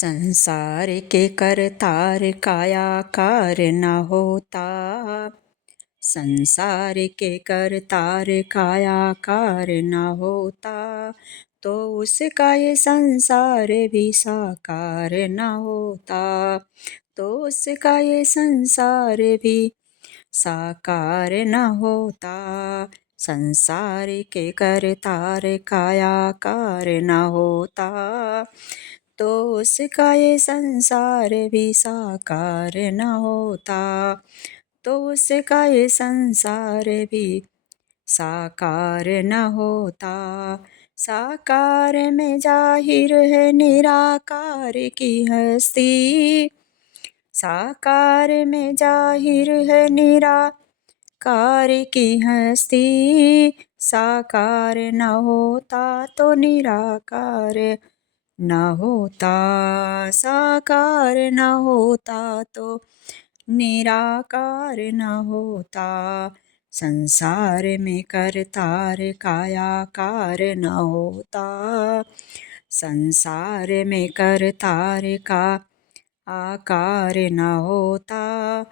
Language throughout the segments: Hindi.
संसार के करतार कायाकार न होता। संसार के करतार कायाकार न होता, तो उसका ये संसार भी साकार न होता। तो उसका ये संसार भी साकार न होता। संसार के करतार कायाकार न होता, तो उसका ये संसार भी साकार न होता। तो उसका ये संसार भी साकार न होता। साकार में जाहिर है निराकार की हस्ती। साकार में जाहिर है निराकार की हस्ती। साकार न होता तो निराकार न होता। साकार न होता तो निराकार न होता। संसार में करतार कायाकार न होता। संसार में करतार का आकार न होता,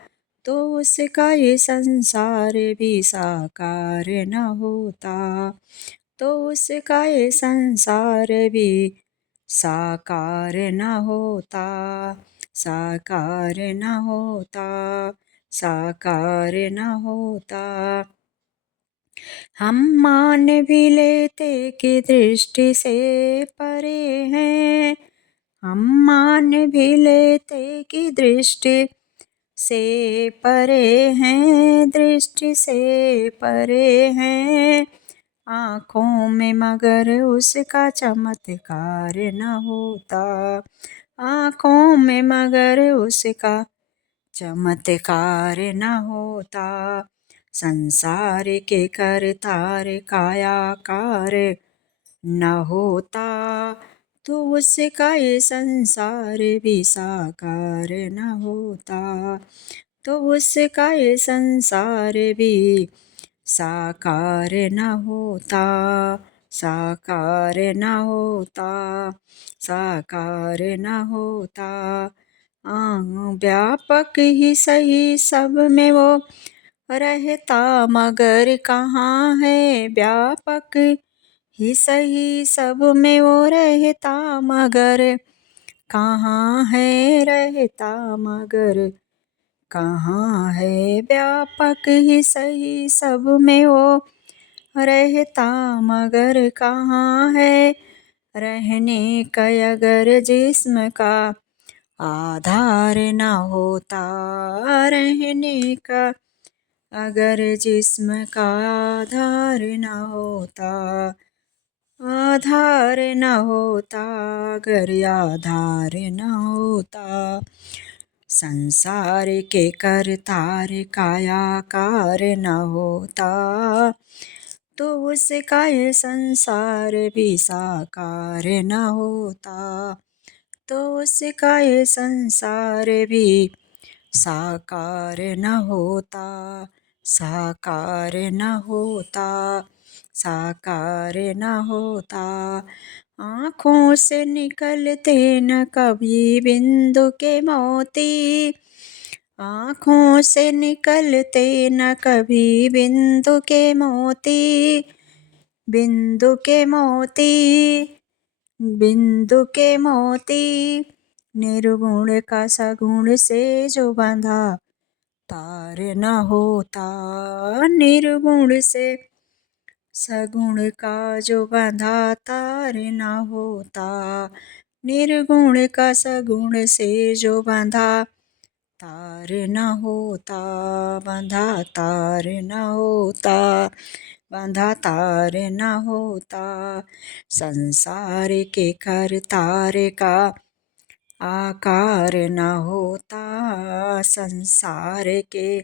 तो उसका ये संसार भी साकार न होता। तो उसका ये संसार भी साकार न होता। साकार न होता। साकार न होता। हम मान भी लेते कि दृष्टि से परे हैं। हम मान भी लेते कि दृष्टि से परे हैं। दृष्टि से परे हैं। आँखों में मगर उसका चमत्कार न होता। आँखों में मगर उसका चमत्कार न होता। संसार के करतार कायाकार न होता, तो उसका ये संसार भी साकार न होता। तो उसका ये संसार भी साकार न होता। साकार न होता। साकार न होता। व्यापक ही सही सब में वो रहता, मगर कहाँ है। व्यापक ही सही सब में वो रहता, मगर कहाँ है। रहता मगर कहाँ है। व्यापक ही सही सब में वो रहता, मगर कहाँ है। रहने का अगर जिस्म का आधार न होता। रहने का अगर जिस्म का आधार न होता। आधार न होता अगर आधार न होता। संसार के करतार कायाकार न होता, तो उसका ये संसार भी साकार न होता। तो उसका ये संसार भी साकार न होता। साकार न होता। साकार न होता। आँखों से निकलते न कभी बिंदु के मोती। आँखों से निकलते न कभी बिंदु के मोती। बिंदु के मोती। बिंदु के मोती। निर्गुण का सगुण से जो बंधा तार न होता। निर्गुण से सगुण का जो बंधा तार न होता। निर्गुण का सगुण से जो बंधा तार न होता। बंधा तार न होता। बंधा तार न होता। संसार के करतार का आकार न होता। संसार के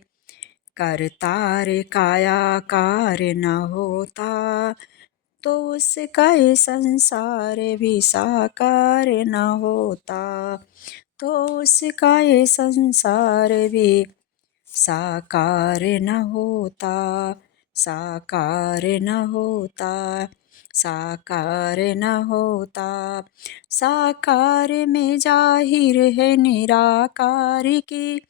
करतार कायाकार न होता, तो उसका ये संसार भी साकार न होता। तो उसका ये संसार भी साकार न होता। साकार न होता। साकार न होता। साकार में जाहिर है निराकार की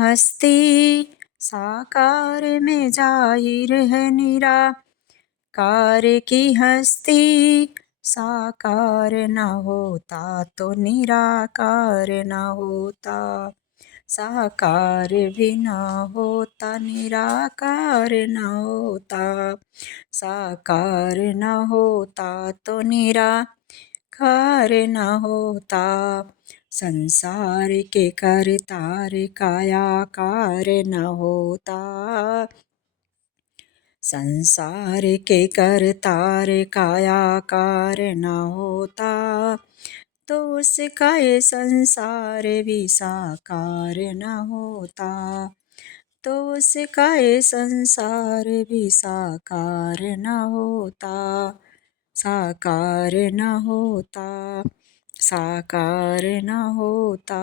हस्ती, साकार में जाहिर है निराकार की हस्ती। साकार न होता तो निराकार न होता, साकार भी न होता निराकार न होता। साकार न होता तो निराकार न होता। संसार के करतार कायाकार न होता, संसार के करतार कायाकार न होता। तो उसका ये संसार भी साकार न होता, तो उसका ये संसार भी साकार न होता। साकार न होता, साकार न होता।